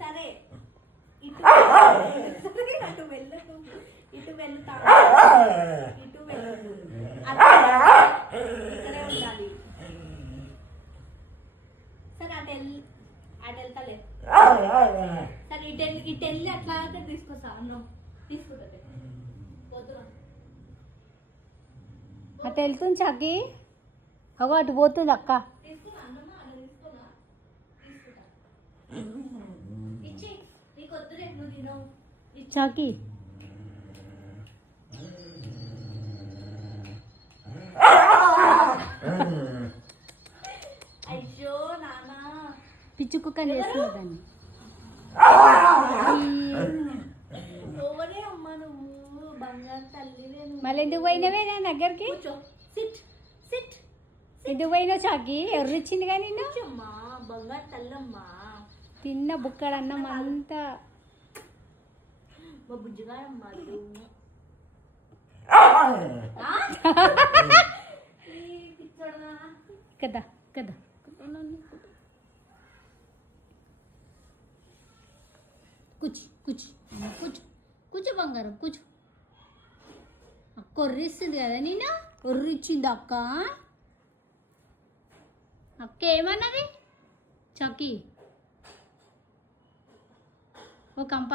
సరే అటు వెళ్ళకు, ఇటు వెళ్తా, ఇటు వెళ్ళు, ఇక్కడే ఉండాలి. సరే అటు వెళ్తాలే. సరే ఇటు వెళ్ళి అట్లా తీసుకొస్తా అన్నం తీసుకుంటా. అటు వెళ్తుంది చాకి, అగో అటు పోతుంది అక్క. చాకి అయ్యో నాన్న పిచ్చి కుక్కని చేస్తుంది దాన్ని. అమ్మా నువ్వు బంగారు తల్లి. మళ్ళీ ఎందుకు పోయినవే నా దగ్గరికి? ఎందుకు పోయినావు చాకి? ఎవరు ఇచ్చింది కానీ నిన్ను? బంగారు తల్లమ్మా. తిన్న బుక్కడు అన్నం అంతా బుజ్జిగాడమ్మా. కదా కదా కూర్చు కూర్చు కూర్చు కూర్చో బంగారం కూర్చో. అక్క ఒర్రిస్తుంది కదా నేను? ఒర్రిచ్చింది అక్క. అక్క ఏమన్నది చాకి? ఓ కంప